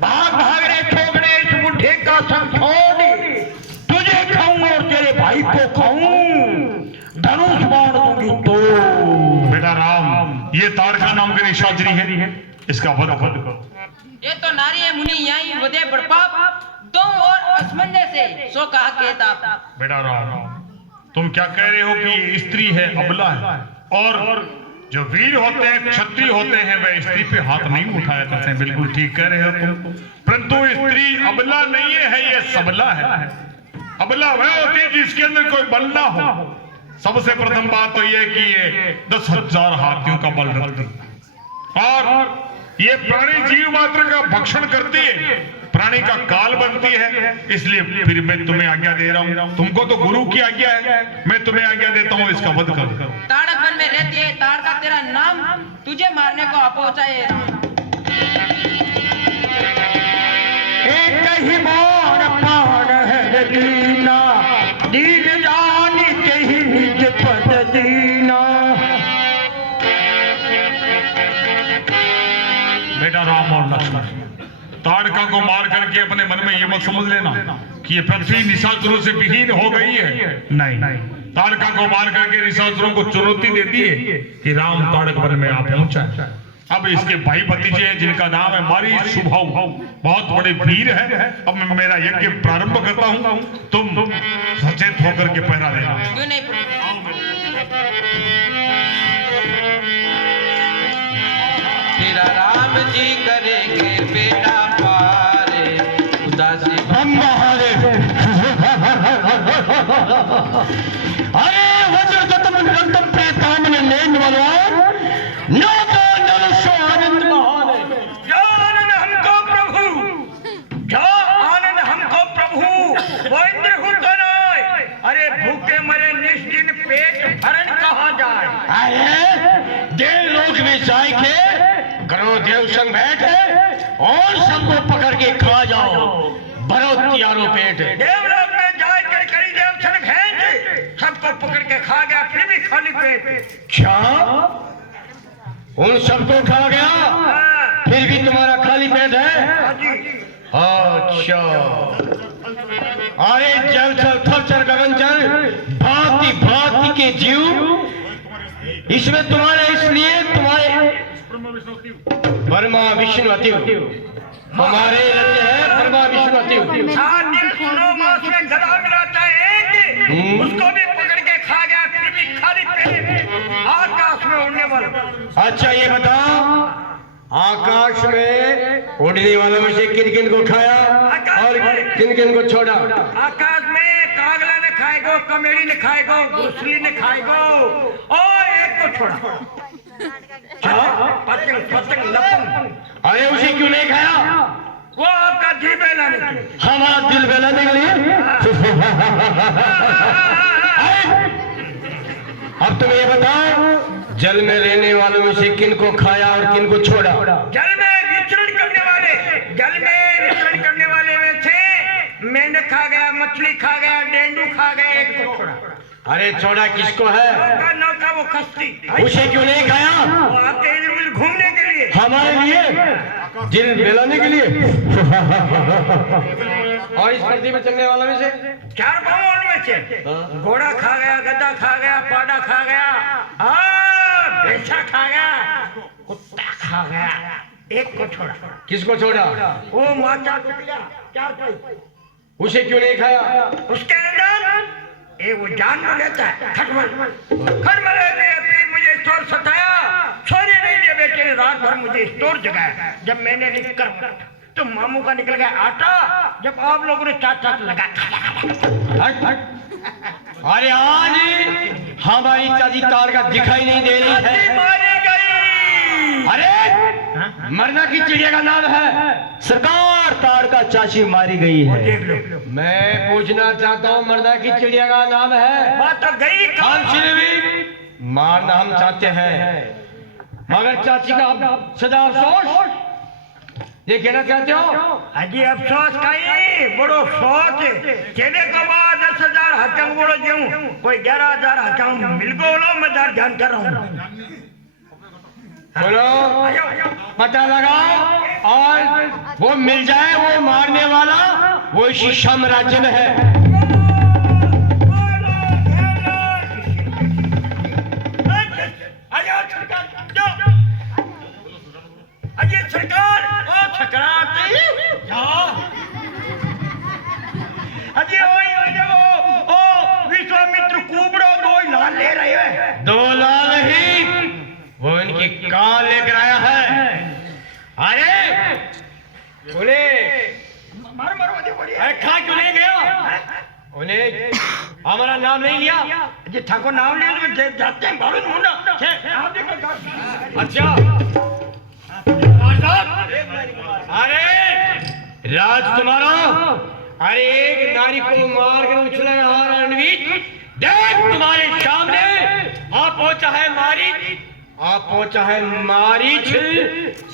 भाग भाग रे छोकरे इस बुढ़े का संग छोड़, तुझे खाऊं और तेरे भाई को खाऊं, धनुष बाण दूंगी तो। बेटा राम, ये ताड़का नाम की निशाचरी है, इसका वध करो। ये तो नारी है मुनि यही वदे बड़पाप दो और असमंजस से सो कहा कहता। बेटा राम, तुम क्या कह रहे हो कि ये स्त्री है, अबला है, और जो वीर होते हैं, क्षत्रिय होते हैं, वे स्त्री पे हाथ नहीं उठाया करते हैं। बिल्कुल ठीक कह रहे हो तुम, परंतु स्त्री अबला नहीं है, ये सबला है। अबला वह होती है जिसके अंदर कोई बल ना हो। सबसे प्रथम बात तो यह कि ये 10,000 हाथियों का बल रखती है, और ये प्राणी जीव मात्र का भक्षण करती है, प्राणी का काल बनती है। इसलिए फिर मैं तुम्हें आज्ञा दे रहा हूँ, तुमको तो गुरु की आज्ञा है, मैं तुम्हें आज्ञा देता हूँ, इसका वध करो। ताड़क वन में रहती है, ताड़का तेरा नाम तुझे मारने को अपहुंचाए। एक ही बाण प्राण है दीना, दीन जानी के ही निज पद दीना। बेटा राम और लक्ष्मण, ताड़का को मार करके अपने मन में ये मत समझ लेना कि ये पृथ्वी निशाचरों से विहीन हो गई है। नहीं, ताड़का को मार करके निशाचरों को चुनौती देती है कि राम ताड़क वन में आ पहुंचा। अब इसके भाई भतीजे हैं जिनका नाम है मारी सुभाव, बहुत बड़े वीर है। अब मैं मेरा यज्ञ प्रारंभ करता हूँ, तुम सचेत होकर के पहरा देना। क्यों नहीं? तेरा राम जी करेंगे बेटा पारे, उदासी अरे वज्रगतम ग्रंथम प्रेताम नैन बलवान, नो तो नलसो आनंद महान। जो आनंद हमको प्रभु, जो आनंद हमको प्रभु, वो इंद्र हो तो नहीं। अरे भूखे मरे निष्दिन पेट भरण कहाँ जाए। अरे देव लोक में जाए के करो देव संग बैठे और सबको पकड़ के खा जाओ, भरो तियारो पेट। देवलोक में जाए कर करी देव संग भेंट, सबको पकड़ के खा गया फिर भी खाली पेट। क्या उन सबको खा गया फिर भी तुम्हारा खाली पेट है? अच्छा, अरे जल चल थल चल गगन चल, भांति भांति के जीव इसमें तुम्हारे, इसलिए तुम्हारे ब्रह्मा विष्णु अति हमारे रहते हैं। ब्रह्मा विष्णु अति गला मिलाता है, उसको भी पकड़ के खा गया फिर भी खाली पेट आकाश में उड़ने वाला। अच्छा ये बताओ, आकाश में उड़ने वालों में से किन किन को खाया और किन किन को छोड़ा? आकाश में कागला ने खाएगो, कमेड़ी ने खाएगो, घुसली ने खाएगो और एक को छोड़ा। पतंग पतंग लपंग। अरे उसे क्यों नहीं खाया? वो आपका दिल बहलाने के लिए। हमारा दिल बहलाने के लिए? अब तुम ये बताओ, जल में रहने वालों में से किन को खाया और किन को छोड़ा? जल में विचरण करने वाले, जल में विचरण करने वाले में थे मेंढक खा गया, मछली खा गया, डेंडू खा गया, एक को छोड़ा। अरे छोड़ा किसको है? नौका वो खस्ती। उसे क्यों नहीं खाया? वो आपके इधर घूमने के लिए, हमारे लिए, दिल बेलाने के लिए। और इस धरती में चलने वालों में से चार पाँव में से घोड़ा खा गया, गधा खा गया, पाड़ा खा गया, भैंसा खा गया, कुत्ता खा गया, एक को छोड़ा। किसको छोड़ा? वो माता चार पाई। उसे क्यों नहीं खाया? उसके अंदर वो जान में लेता है खटमल, खटमल फिर मुझे स्टोर सताया, सोने नहीं दिया बेटे ने, रात भर मुझे स्टोर जगाया। जब मैंने लिख कर तो मामू का निकल गया आटा, जब आप लोगों ने चाट चाट लगा। अरे आज हमारी चाची ताड़का दिखाई नहीं दे रही है, मारी गई। अरे मरना की चिड़िया का नाम है सरकार, ताड़का चाची मारी गई है। मैं पूछना चाहता हूँ, मरना की चिड़िया का नाम है? बात तो गई, मारना हम चाहते हैं, मगर चाची का सदा अफसोस ये कहना चाहते हो? अजी अफसोस का ही बड़ो सोच कहने के बाद 10,000 हकम बोलो जाऊं, कोई 11,000 हकम मिल गो लो, मैं ध्यान कर रहा हूँ। बोलो पता लगाओ और वो मिल जाए, वो मारने वाला वो इसी साम्राज्य में है। अजय सरकार ओ छकराती अजय ओ विश्वामित्र कुबड़ो दो लाल ले रहे हैं। 2 लाल ही वो इनकी कान लेकर आया है। अरे बोले अरे खा क्यों नहीं गया? उन्हें हमारा नाम नहीं लिया। अजय ठाकुर नाम ले तो जाते हैं बालू मुंडा। अच्छा अरे राजकुमारों, अरे एक नारी को मार कर उछला रहा रणवीर, देख तुम्हारे सामने आ पहुंचा है मारीच, आ पहुंचा है मारीच।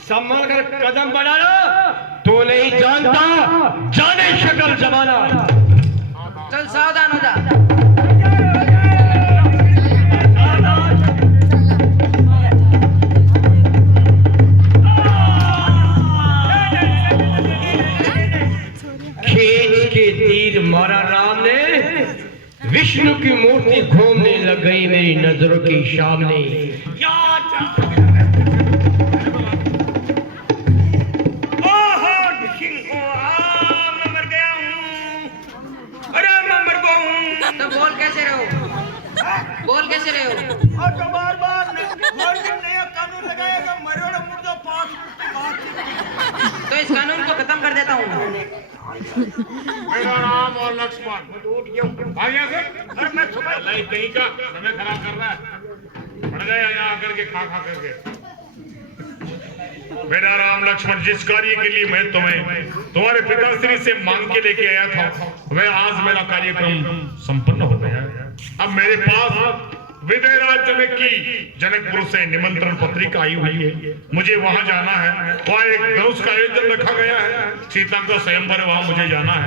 संभल कर कदम बढ़ाना, तो नहीं जानता जाने शक्ल जमाना। चल सावधान हो जा। खींच के तीर मारा राम ने, विष्णु की मूर्ति घूमने लग गई मेरी नजरों के सामने। मर गया हूँ। अरे मैं मर गया हूँ। तो बोल कैसे रहे हो? बोल कैसे रहे हो? और तो बार बार नया कानून लगाएगा, मरोड़ मुर्दा 5 मिनट के बाद। तो इस कानून को खत्म कर देता हूँ। मेरा राम और लक्ष्मण भाइयों से और मैं सुबह लाई कहीं का समय खराब कर रहा है। पड़ गया यहाँ आकर के खा करके। मेरा राम लक्ष्मण, जिस कार्य के लिए मैं तुम्हें तुम्हारे पिताश्री से मांग के लेके आया था, वह आज मेरा कार्यक्रम संपन्न हो गया। अब मेरे पास विदयराज जनक की जनकपुर से निमंत्रण पत्रिका आई हुई है। मुझे वहां जाना है। वहां एक धनुष का आयोजन रखा गया है, सीता का स्वयंवर, वहां मुझे जाना है।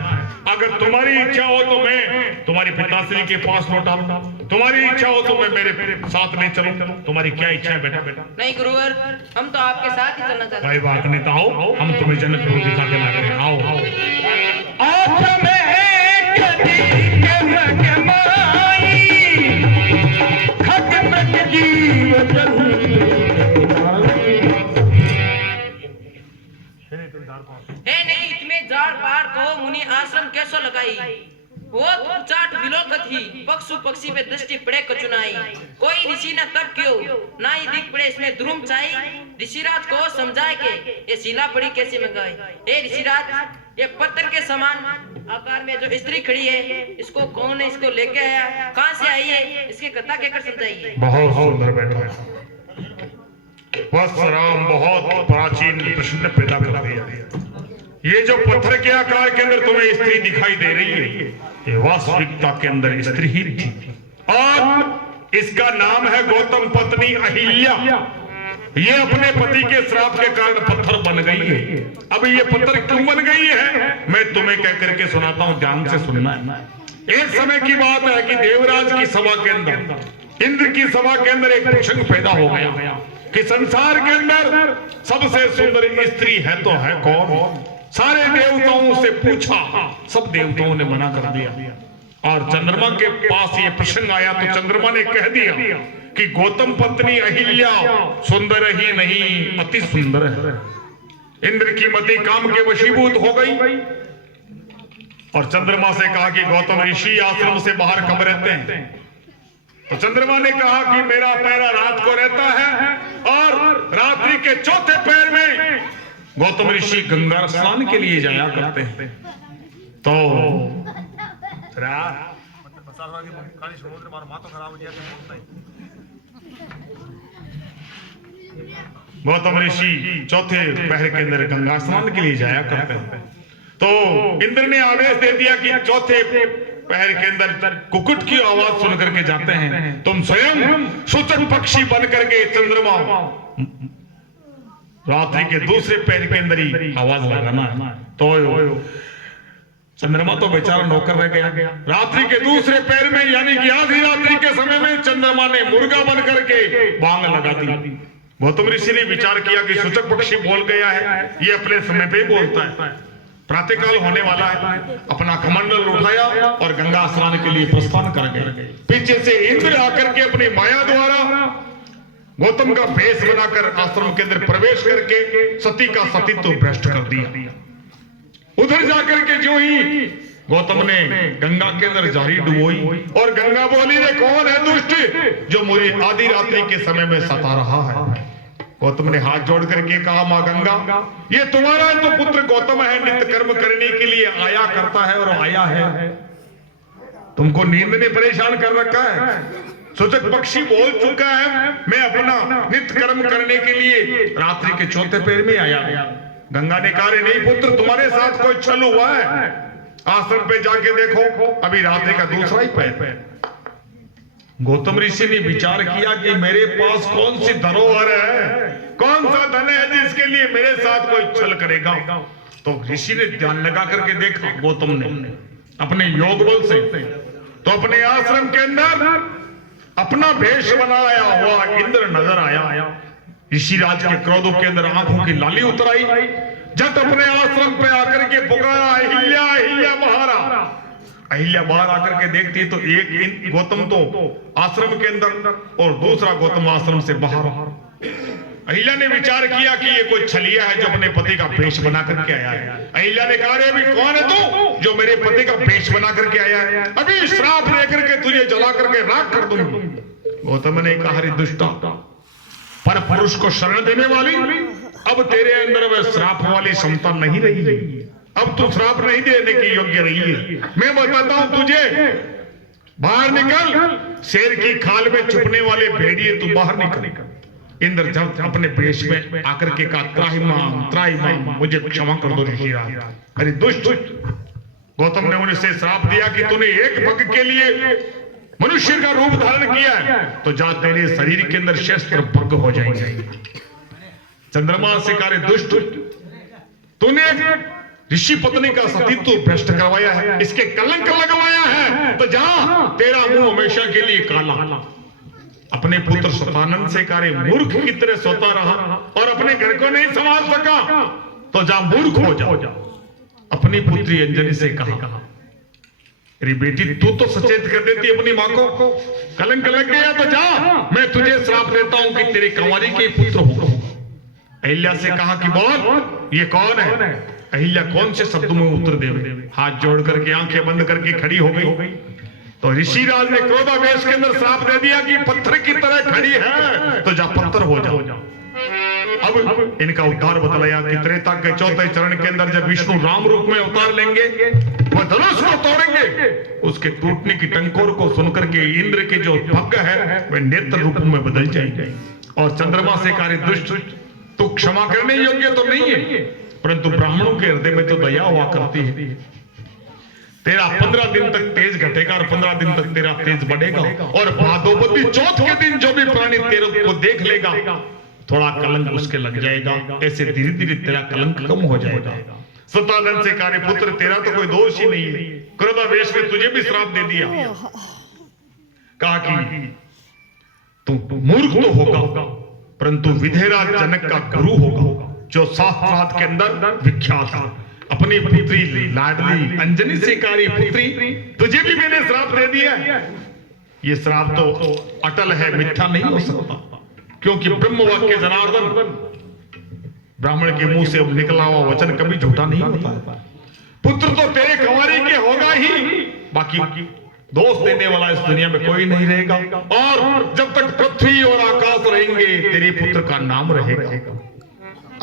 अगर तुम्हारी इच्छा हो तो मैं तुम्हारी पिताश्री के पास लौट आऊंगा, तुम्हारी इच्छा हो तो मैं मेरे साथ ले चलूं। तुम्हारी क्या इच्छा है बेटा? नहीं गुरुवर, हम तो आपके साथ ही चलना चाहते हैं। कोई बात नहीं, तो आओ हम तुम्हें जनकपुर दिखा के लाते हैं। आओ आज मैं एक दिन के माई खटमट जीव हे नहीं, इसमें जाड़ पार को मुनि आश्रम कैसो लगाई, वो चाट विलोकत ही पक्षु पक्षी पे दृष्टि पड़े कचुनाई। कोई ऋषि न तब क्यों ना ही दिख पड़े इसमें ध्रुम चाई। ऋषिराज को समझाए के ये शिला पड़ी कैसे मंगाई। हे ऋषिराज, ये पत्थर के समान आकार में जो स्त्री खड़ी है, इसको कौन है, इसको लेके आया, कहाँ से आई है, इसकी कथा कहकर समझाइए। बहुत सुंदर बेटा, बस राम बहुत प्राचीन प्रश्न पैदा कर दिया। ये जो पत्थर के आकार के अंदर तुम्हें स्त्री दिखाई दे रही है, ये वास्तविकता के अंदर स्त्री ही थी। और इसका नाम है गौतम पत्नी अहिल्या। ये अपने पति के श्राप के कारण पत्थर बन गई है। अब ये पत्थर क्यों बन गई है, मैं तुम्हें कह करके सुनाता हूं, ध्यान से सुनना है। एक समय की बात है कि देवराज की सभा के अंदर, इंद्र की सभा के अंदर एक प्रसंग पैदा हो गया कि संसार के अंदर सबसे सुंदर स्त्री है तो है कौन। सारे देवताओं से पूछा, सब देवताओं ने मना कर दिया। और चंद्रमा के पास ये प्रसंग आया तो चंद्रमा ने कह दिया कि गौतम पत्नी अहिल्या सुंदर ही नहीं अति सुंदर है। इंद्र की मति काम के वशीभूत हो गई और चंद्रमा से कहा कि गौतम ऋषि आश्रम से बाहर कब रहते हैं। तो चंद्रमा ने कहा कि मेरा पैरा रात को रहता है और रात्रि के चौथे पैर में गौतम ऋषि गंगा स्नान के लिए जाया करते हैं। तो गौतम ऋषि चौथे पहर के अंदर गंगा स्नान के लिए जाया करते हैं। तो इंद्र ने आदेश दे दिया कि चौथे पहर के अंदर कुकुट की आवाज सुन करके जाते हैं, तुम स्वयं सूचक पक्षी बन करके चंद्रमा रात्रि के दूसरे पैर के अंदर ही आवाज लगाना है। तो चंद्रमा तो बेचारा नौकर रह गया। रात्रि के दूसरे पैर में यानी कि आधी रात्रि के समय में चंद्रमा ने मुर्गा बन करके बांग लगा दी गौतम ऋषि ने विचार किया कि सूचक पक्षी बोल गया है, ये अपने समय पे ही बोलता है, प्रातःकाल होने वाला है। अपना कमंडल उठाया और गंगा स्नान के लिए प्रस्थान कर गए। पीछे से इंद्र आकर के अपनी माया द्वारा गौतम का भेष बनाकर आश्रम के अंदर प्रवेश करके सती का सतीत्व भ्रष्ट कर दिया। उधर जाकर के जो ही गौतम ने गंगा के अंदर जारी डुबोई और गंगा बोली, रे कौन है दुष्ट जो मुझे आधी रात्रि के समय में सता रहा है। गौतम ने हाथ जोड़ करके कहा, मां गंगा, ये तुम्हारा तो पुत्र गौतम है, नित्य कर्म करने के लिए आया करता है और आया है। तुमको नींद ने परेशान कर रखा है। सूचक पक्षी बोल चुका है, मैं अपना नित्य कर्म करने के लिए रात्रि के चौथे पहर में आया। गंगा ने कहा, नहीं पुत्र, तुम्हारे साथ कोई छल हुआ है। आश्रम पे जाके देखो, अभी रात्रि का दूसरा ही पहर। गौतम ऋषि ने विचार किया कि मेरे पास कौन सी धरोहर है, कौन सा धन है जिसके लिए मेरे साथ कोई छल करेगा। तो ऋषि ने ध्यान लगा करके देखा, गौतम ने अपने योग बल से तो अपने आश्रम के अंदर अपना भेष बनाया हुआ इंद्र नजर आया। ऋषि राज के क्रोधों के अंदर आंखों की लाली उतर आई। जब अपने आश्रम पे आकर के पुकारा, अहिल्या अहिल्या महारा। अहिल्या बाहर आकर के देखती तो एक गौतम तो आश्रम के अंदर और दूसरा गौतम आश्रम से बाहर। अहिल्या ने विचार किया कि ये कोई छलिया है जो अपने पति का भेष बना करके आया है। अहिल्या ने कहा, अभी कौन है तू जो मेरे पति का भेष बना करके आया है? अभी श्राप लेकर के तुझे जला करके राख कर दूंगी। गौतम ने कहा, अरे दुष्टा, पर पुरुष को शरण देने वाली, अब तेरे अंदर वह श्राप वाली क्षमता नहीं रही। अब तू श्राप नहीं देने की योग्य रही है। मैं बताता हूं तुझे, बाहर निकल। शेर की खाल में छुपने वाले भेड़िए, तू बाहर निकल। इंद्र जब अपने भेष में आकर के कहा, त्राहिमाम, मुझे क्षमा कर दो ऋषिराज। अरे दुष्ट, गौतम ने उनसे श्राप दिया कि तूने एक पग के लिए मनुष्य का रूप धारण किया है, तो जा तेरे शरीर के अंदर शस्त्र भंग हो जाएंगे। चंद्रमा से कार्य दुष्ट, तूने ऋषि पत्नी का सतीत्व भ्रष्ट करवाया है, इसके कलंक लगवाया है, तो जा तेरा मुंह हमेशा के लिए काला। अपने पुत्र सतानंद से कार्य मूर्ख की तरह सोता रहा और अपने घर को नहीं संभाल सका, तो जा मूर्ख हो जा। अपनी पुत्री अंजलि से कहा, अरे बेटी, तू तो सचेत कर देती अपनी मां को, कलंक लग गया तो जा, मैं तुझे श्राप देता हूं कि तेरे कंवारी के पुत्र हो। अहिल्या से कहा कि बोल, ये कौन है? अहिल्या कौन से शब्दों में उत्तर दे? हाथ जोड़ करके आंखें बंद करके खड़ी हो गई। तो ऋषिराज ने क्रोधावेश के अंदर श्राप दे दिया कि पत्थर की तरह खड़ी है, तो जा पत्थर हो जाओ। अब इनका उद्धार बतलाया कि त्रेता के चौथे चरण के अंदर जब विष्णु राम रूप में अवतार लेंगे, वह धनुष को तोड़ेंगे। उसके टूटने की टंकोर को सुनकर के इंद्र के जो भग है वह नेत्र रूप में बदल जाएंगे। और चंद्रमा से कार्य दुष्ट, तो क्षमा करने योग्य तो नहीं है, परंतु ब्राह्मणों के हृदय में तो दया हुआ करती है। तेरा 15 दिन तक तेज घटेगा और 15 दिन तक तेरा तेज बढ़ेगा। और भादोपति चौथ के दिन जो भी प्राणी तेरे को देख लेगा, थोड़ा कलंक उसके लग जाएगा। ऐसे धीरे धीरे तेरा कलंक कम हो जाएगा। सतानंद से कार्य पुत्र, तेरा तो कोई दोष ही नहीं है, क्रोधावेश में तुझे भी श्राप दे दिया। कहा कि तू मूर्ख तो होगा, परंतु विधेयराज जनक का गुरु होगा, जो शास्त्रार्थ के अंदर विख्यात है। अपनी पुत्री लाडली अंजनी से कार्य पुत्री, तुझे भी मैंने श्राप दे दिया। ये श्राप तो अटल है, मिथ्या नहीं हो सकता, क्योंकि ब्रह्म वाक्य जनार्दन, ब्राह्मण के मुंह से निकला हुआ वचन कभी झूठा नहीं होता। पुत्र तो तेरे कंवारी के होगा ही, बाकी दोष देने वाला इस दुनिया में कोई नहीं रहेगा। और जब तक पृथ्वी और आकाश रहेंगे, तेरे पुत्र का नाम रहेगा।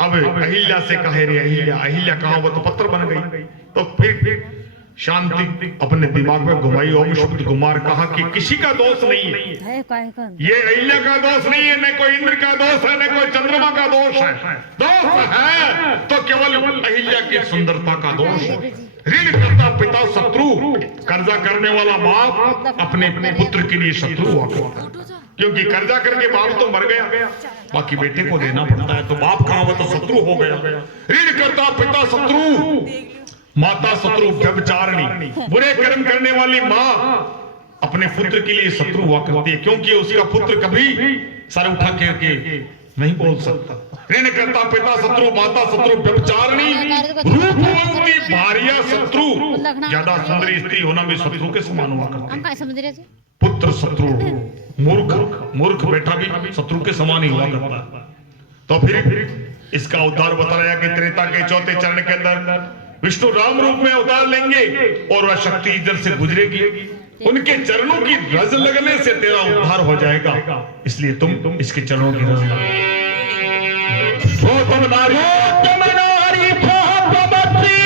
अब अहिल्या से कहे, रे अहिल्या, अहिल्या कहा, वो तो पत्थर बन गई। तो फिर शांति अपने दिमाग में घुमाई, ओम शब्द कुमार कहा कि किसी का दोष नहीं है, ये अहिल्या का दोष नहीं है, न कोई इंद्र का दोष है, न कोई चंद्रमा का दोष है। दोष है तो केवल अहिल्या की सुंदरता का दोष है। ऋण करता पिता शत्रु, कर्जा करने वाला बाप अपने पुत्र के लिए शत्रु हुआ करता, क्योंकि कर्जा करके बाप तो मर गया, बाकी बेटे को देना पड़ता है, तो बाप कहां, वो तो शत्रु हो गया। ऋण करता पिता शत्रु, माता शत्रु व्यभिचारिणी, बुरे कर्म करने वाली माँ अपने पुत्र के लिए शत्रु हुआ करती है, क्योंकि उसका पुत्र कभी सर उठा के नहीं बोल सकता। ऋण करता पिता शत्रु, माता शत्रु, व्यभिचारिणी, रूपवंती भार्या शत्रु, ज्यादा सुंदरी स्त्री होना भी शत्रु के समान हुआ करती है। पुत्र शत्रु, मूर्ख बेटा भी शत्रु के समान ही हुआ करता है। तो फिर इसका उद्धार बताया कि त्रेता के चौथे चरण के अंदर विष्णु राम रूप में उतार लेंगे और वह शक्ति इधर से गुजरेगी, उनके चरणों की रज लगने से तेरा उद्धार हो जाएगा। इसलिए तुम इसके चरणों की रज लगा। तुम नारी भगवान की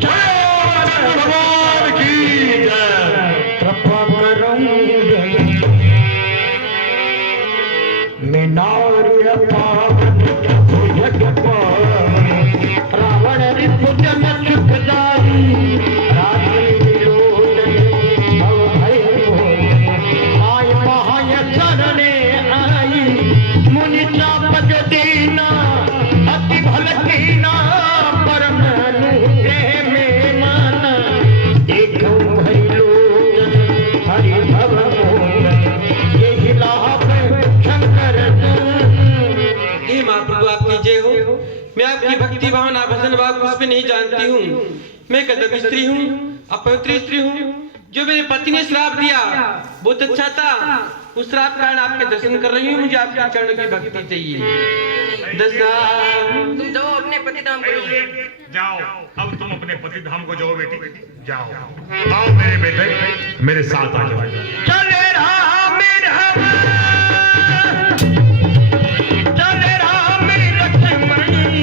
जय। कृपा करूं मैं नारी पावन रावण रिपुजन सुखदाई आय महाय चरणे आई मुनि चाप जो दीना अति भल कीना परम में माना एक भैलो हरि भव यही लाभ शंकर। हे महाप्रभु आपकी जय हो। मैं आपकी भक्ति भावना भजन भाव कुछ भी नहीं जानती हूँ। मैं कदम स्त्री हूँ, अपवित्र स्त्री हूँ। जो मेरे पति ने श्राप दिया बहुत अच्छा था, उस श्राप कारण आपके दर्शन कर रही हूँ। मुझे आपके चरणों की भक्ति चाहिए। दशा तुम जाओ अपने पति धाम को। जाओ, अब तुम अपने पति धाम को जाओ बेटी, जाओ। आओ मेरे बेटे, मेरे साथ आ जाओ। चले राम राम चले राम लक्ष्मणी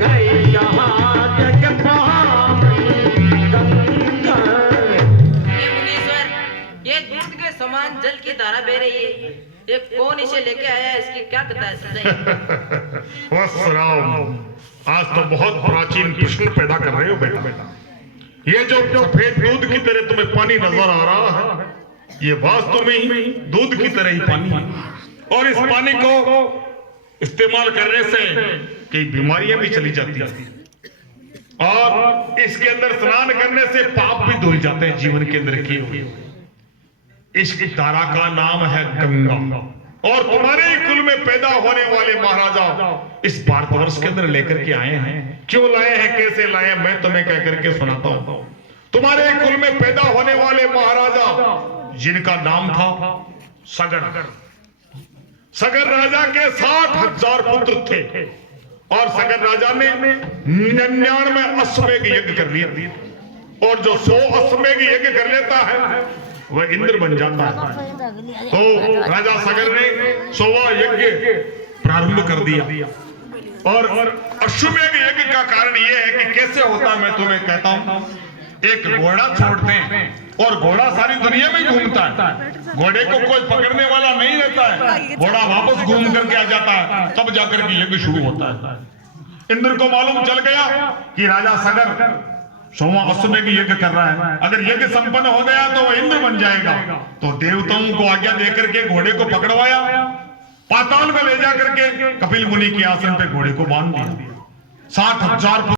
गए जहाँ जग गंगा। ये मुनीश्वर, ये दूध के समान जल की धारा बह रही है, ये कौन इसे लेके आया है? इसकी क्या कथा है? सजाई। वत्सराम, आज तो बहुत प्राचीन प्रश्न पैदा कर रहे हो बेटा। ये जो सफेद दूध की तरह तुम्हें पानी नजर आ रहा है, ये वास्तव में ही दूध की तरह ही पानी है। और इस पानी को इस्तेमाल करने से कई बीमारियां भी चली जाती हैं और इसके अंदर स्नान करने से पाप भी धुल जाते हैं जीवन के अंदर किए हुए। इस धारा का नाम है गंगा। और तुम्हारे ही कुल में पैदा होने वाले महाराजा इस भारतवर्ष के अंदर लेकर के आए हैं। क्यों लाए हैं, कैसे लाए हैं, मैं तुम्हें कह करके सुनाता हूं। तुम्हारे ही कुल में पैदा होने वाले महाराजा जिनका नाम था सगर। सगर राजा के 60,000 पुत्र थे और सगर राजा ने 99 अश्वमेघ यज्ञ कर लिया। और जो 100 अश्वमेघ यज्ञ कर लेता है वह इंद्र बन जाता है। तो राजा सगर ने 100वां यज्ञ प्रारंभ कर दिया। और अश्वमेघ यज्ञ का कारण यह है कि कैसे होता है, मैं तुम्हें कहता हूं। एक घोड़ा छोड़ते हैं और घोड़ा सारी दुनिया में घूमता है। घोड़े को कोई पकड़ने वाला नहीं रहता है, घोड़ा वापस घूम करके आ जाता है, तब जाकर के यज्ञ शुरू होता है। इंद्र को मालूम चल गया कि राजा सगर 100वां अश्वमेघ यज्ञ कर रहा है। अगर यज्ञ संपन्न हो गया तो वह इंद्र बन जाएगा। तो देवताओं को आज्ञा देकर के घोड़े को पकड़वाया, पाताल में ले जाकर के कपिल मुनि के आसन पे घोड़े को बांध दिया। 60,000